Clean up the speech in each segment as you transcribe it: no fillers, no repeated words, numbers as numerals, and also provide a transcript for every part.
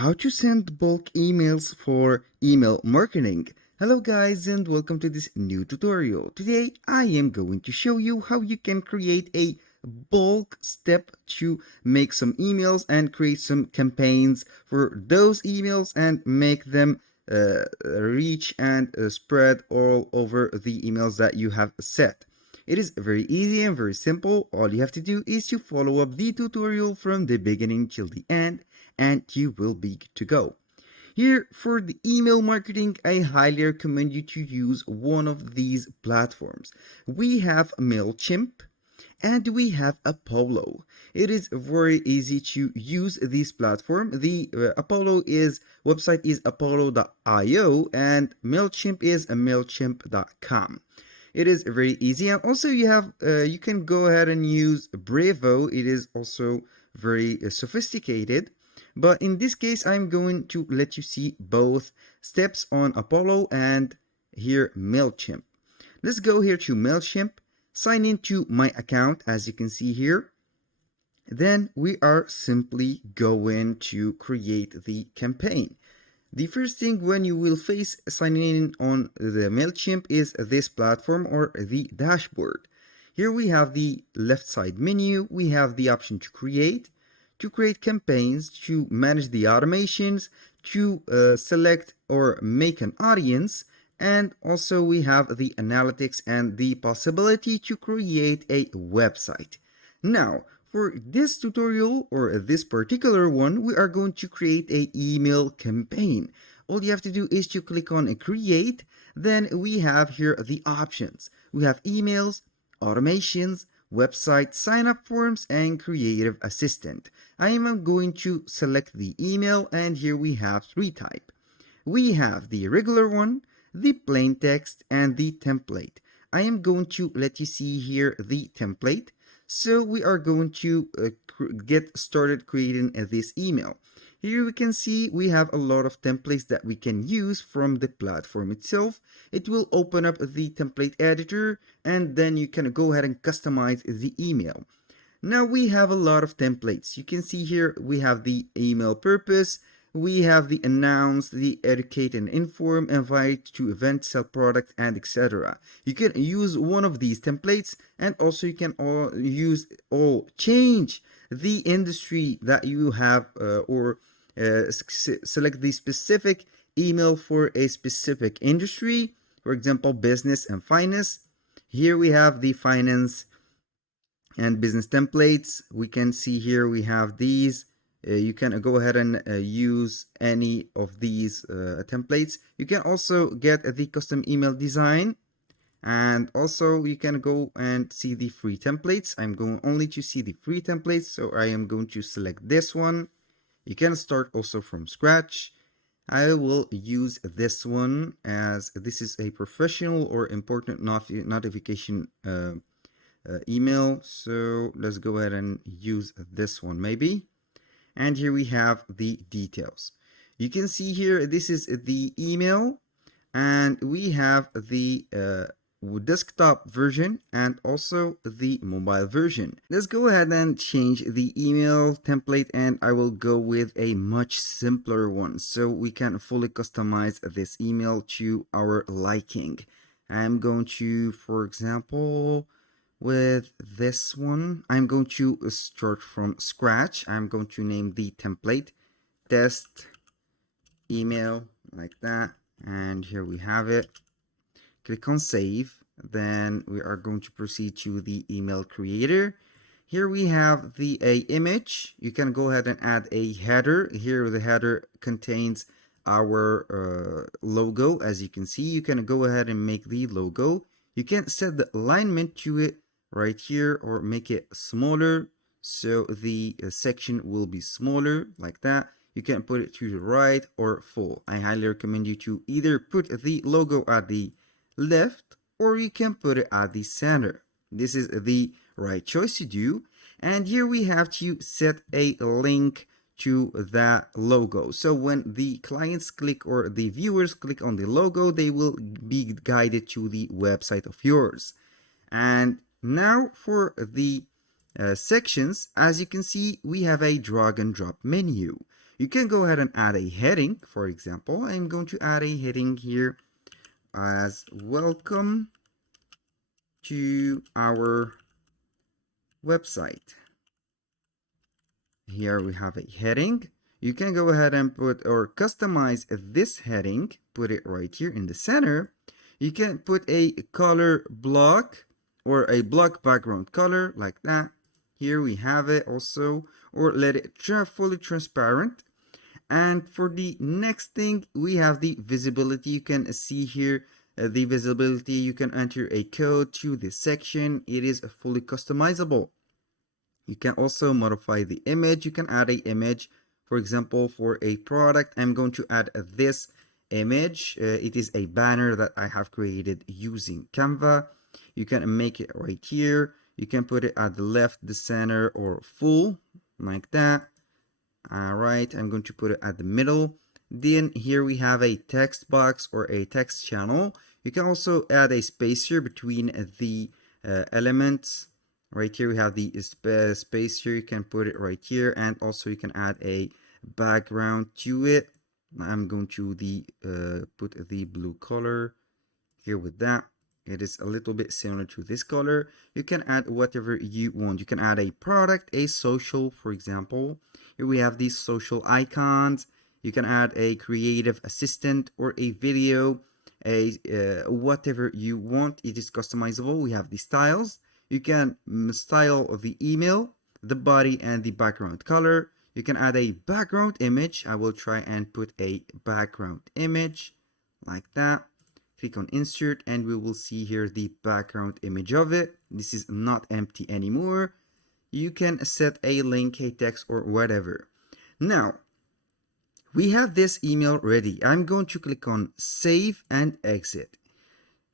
How to send bulk emails for email marketing. Hello guys and welcome to this new tutorial. Today I am going to show you how you can create a bulk step to make some emails and create some campaigns for those emails and make them reach and spread all over the emails that you have set. It is very easy and very simple. All you have to do is to follow up the tutorial from the beginning till the end and you will be good to go. Here for the email marketing, I highly recommend you to use one of these platforms. We have MailChimp and we have Apollo. It is very easy to use this platform. The Apollo is website is apollo.io and MailChimp is mailchimp.com. It is very easy, and also you can go ahead and use Bravo. It is also very sophisticated, but in this case I'm going to let you see both steps on Apollo and here MailChimp. Let's go here to MailChimp, sign into my account as you can see here. Then we are simply going to create the campaign. The first thing when you will face signing in on the MailChimp is this platform or the dashboard. Here we have the left side menu. We have the option to create campaigns, to manage the automations, to select or make an audience, and also we have the analytics and the possibility to create a website. Now, for this tutorial or this particular one, we are going to create an email campaign. All you have to do is to click on create. Then we have here the options. We have emails, automations, website sign up forms, and creative assistant. I am going to select the email, and here we have three types. We have the regular one, the plain text, and the template. I am going to let you see here the template. So we are going to get started creating this email. Here we can see we have a lot of templates that we can use from the platform itself. It will open up the template editor and then you can go ahead and customize the email. Now we have a lot of templates. You can see here we have the email purpose, we have the announce, the educate and inform, invite to event, sell product, and etc. You can use one of these templates, and also you can change the industry that you have or select the specific email for a specific industry. For example, business and finance. Here we have the finance and business templates. We can see here we have these. You can go ahead and use any of these templates. You can also get the custom email design, and also you can go and see the free templates. I'm going only to see the free templates, so I am going to select this one. You can start also from scratch. I will use this one as this is a professional or important notification email. So let's go ahead and use this one maybe. And here we have the details. You can see here this is the email, and we have the desktop version and also the mobile version. Let's go ahead and change the email template, and I will go with a much simpler one so we can fully customize this email to our liking. I'm going to, for example, with this one, I'm going to start from scratch. I'm going to name the template test email like that, and here we have it. Click on save. Then we are going to proceed to the email creator. Here we have the image. You can go ahead and add a header. Here the header contains our logo. As you can see, you can go ahead and make the logo. You can set the alignment to it right here or make it smaller so the section will be smaller like that. You can put it to the right or full. I highly recommend you to either put the logo at the left or you can put it at the center. This is the right choice to do. And here we have to set a link to that logo. So when the clients click or the viewers click on the logo, they will be guided to the website of yours. And now for the sections, as you can see, we have a drag and drop menu. You can go ahead and add a heading. For example, I'm going to add a heading here as welcome to our website. Here we have a heading. You can go ahead and put or customize this heading, put it right here in the center. You can put a color block or a block background color like that. Here we have it also, or let it fully transparent. And for the next thing, we have the visibility. You can see here the visibility. You can enter a code to this section. It is fully customizable. You can also modify the image. You can add an image. For example, for a product, I'm going to add this image. It is a banner that I have created using Canva. You can make it right here. You can put it at the left, the center, or full, like that. All right, I'm going to put it at the middle. Then here we have a text box or a text channel. You can also add a spacer between the elements. Right here we have the spacer. You can put it right here, and also you can add a background to it. I'm going to put the blue color here with that. It is a little bit similar to this color. You can add whatever you want. You can add a product, a social, for example. Here we have these social icons. You can add a creative assistant or a video, whatever you want. It is customizable. We have the styles. You can style the email, the body, and the background color. You can add a background image. I will try and put a background image like that. Click on insert and we will see here the background image of it. This is not empty anymore. You can set a link, a text, or whatever. Now, we have this email ready. I'm going to click on save and exit.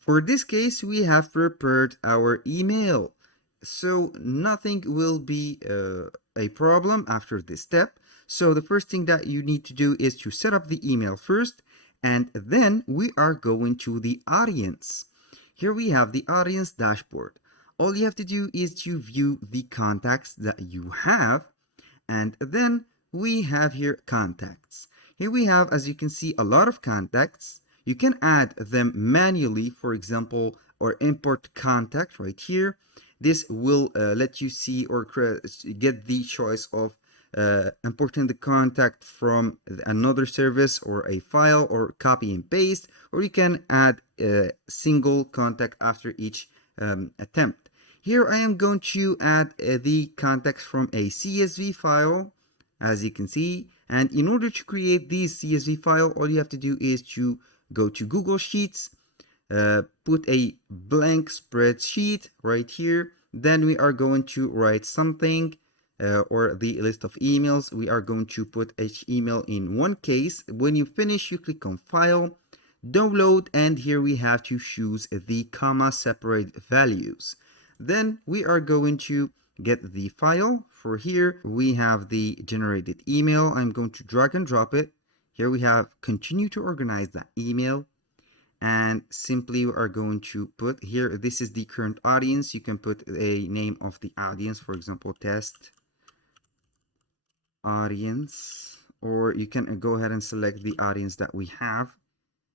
For this case, we have prepared our email. So nothing will be a problem after this step. So the first thing that you need to do is to set up the email first, and then we are going to the audience. Here we have the audience dashboard. All you have to do is to view the contacts that you have, and then we have here contacts. Here we have, as you can see, a lot of contacts. You can add them manually, for example, or import contact right here. This will let you see or get the choice of importing the contact from another service or a file, or copy and paste, or you can add a single contact after each attempt. Here I am going to add the contacts from a CSV file, as you can see. And in order to create these CSV file, all you have to do is to go to Google Sheets, put a blank spreadsheet right here. Then we are going to write something or the list of emails. We are going to put each email in one case. When you finish, you click on File, Download, and here we have to choose the comma separate values. Then we are going to get the file. For here, we have the generated email. I'm going to drag and drop it. Here we have continue to organize that email, and simply we are going to put here, this is the current audience. You can put a name of the audience, for example, test audience, or you can go ahead and select the audience that we have.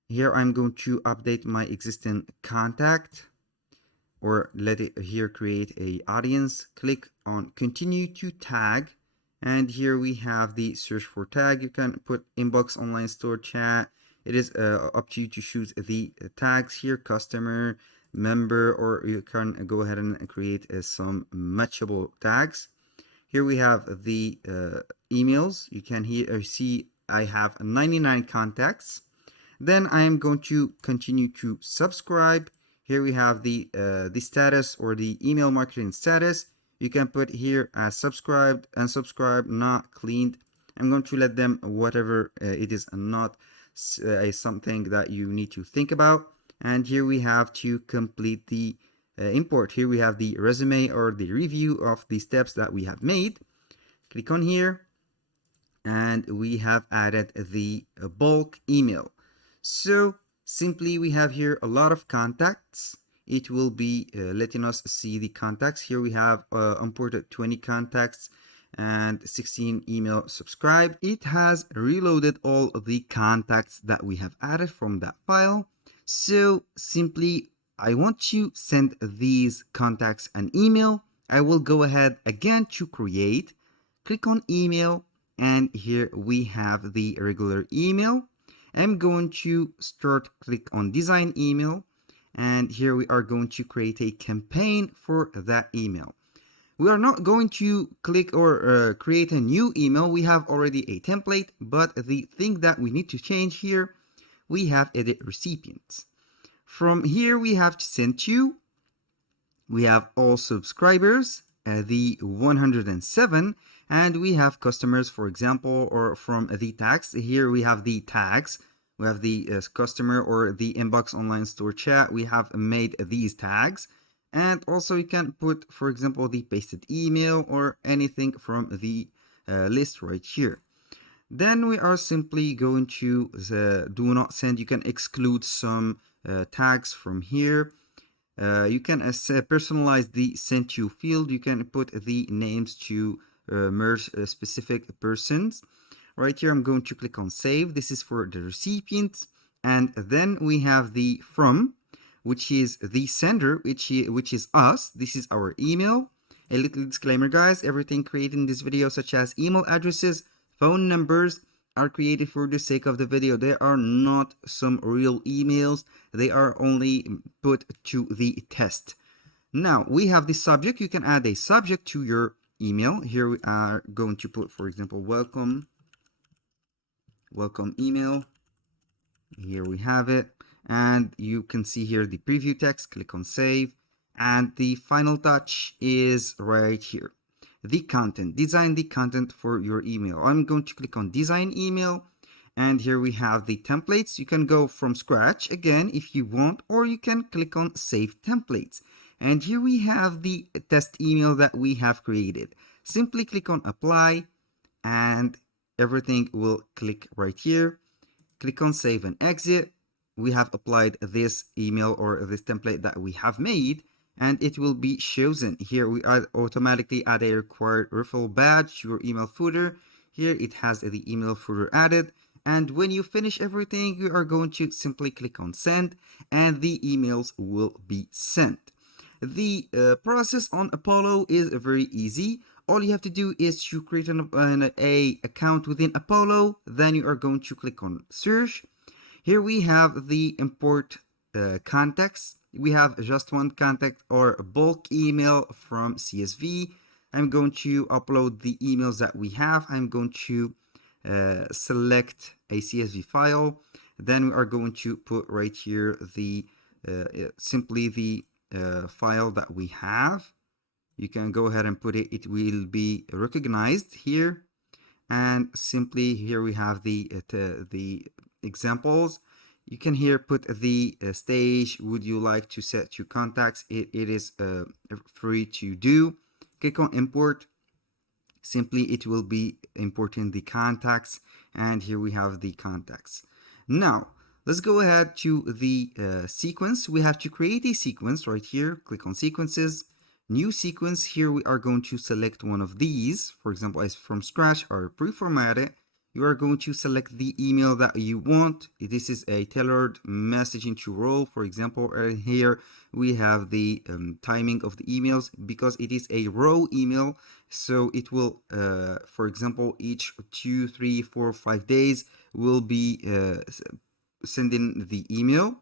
Here I'm going to update my existing contact, or let it here create a audience. Click on continue to tag, and here we have the search for tag. You can put inbox, online store, chat. It is up to you to choose the tags here, customer, member, or you can go ahead and create some matchable tags. Here we have the emails. You can here see I have 99 contacts. Then I am going to continue to subscribe. Here we have the status, or the email marketing status. You can put here as subscribed, unsubscribed, not cleaned. I'm going to let them whatever it is not something that you need to think about. And here we have to complete the import. Here we have the resume or the review of the steps that we have made. Click on here, and we have added the bulk email. So simply we have here a lot of contacts. It will be letting us see the contacts. Here we have imported 20 contacts, and 16 email subscribed. It has reloaded all the contacts that we have added from that file. So simply, I want to send these contacts an email. I will go ahead again to create, click on email, and here we have the regular email. I'm going to click on design email, and here we are going to create a campaign for that email. We are not going to click or create a new email. We have already a template, but the thing that we need to change here, we have edit recipients. From here, we have to send to. We have all subscribers, the 107, and we have customers, for example, or from the tags. Here we have the tags. We have the customer or the inbox online store chat. We have made these tags. And also you can put, for example, the pasted email or anything from the list right here. Then we are simply going to do not send. You can exclude some tags from here. You can personalize the sent to field. You can put the names to merge specific persons. Right here, I'm going to click on save. This is for the recipient. And then we have the from, which is the sender, which is us. This is our email. A little disclaimer, guys, everything created in this video, such as email addresses, phone numbers, are created for the sake of the video. They are not some real emails. They are only put to the test. Now we have the subject. You can add a subject to your email. Here we are going to put, for example, welcome email. Here we have it, and you can see here the preview text. Click on save, and the final touch is right here. The content, design the content for your email. I'm going to click on design email, and here we have the templates. You can go from scratch again if you want, or you can click on save templates. And here we have the test email that we have created. Simply click on apply, and everything will click right here. Click on save and exit. We have applied this email or this template that we have made, and it will be chosen. Here we automatically add a required referral badge to your email footer. Here it has the email footer added. And when you finish everything, you are going to simply click on send, and the emails will be sent. The process on Apollo is very easy. All you have to do is to create an account within Apollo. Then you are going to click on search. Here we have the import contacts. We have just one contact or a bulk email from CSV. I'm going to upload the emails that we have. I'm going to select a CSV file. Then we are going to put right here the simply the file that we have. You can go ahead and put it. It will be recognized here, and simply here we have the examples. You can here put the stage. Would you like to set your contacts? It is free to do. Click on import. Simply it will be importing the contacts, and here we have the contacts. Now let's go ahead to the sequence. We have to create a sequence right here. Click on sequences, new sequence. Here we are going to select one of these, for example, as from scratch or pre-format it. You are going to select the email that you want. This is a tailored messaging to role, for example. Here we have the timing of the emails because it is a raw email. So it will, for example, each 2, 3, 4, 5 days will be sending the email.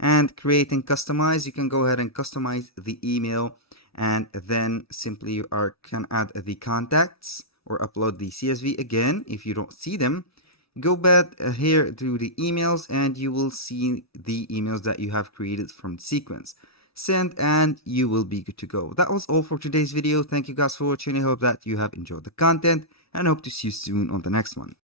And create and customize. You can go ahead and customize the email, and then simply you can add the contacts or upload the CSV again. If you don't see them, go back here to the emails, and you will see the emails that you have created from the sequence. Send, and you will be good to go. That was all for today's video. Thank you guys for watching. I hope that you have enjoyed the content, and I hope to see you soon on the next one.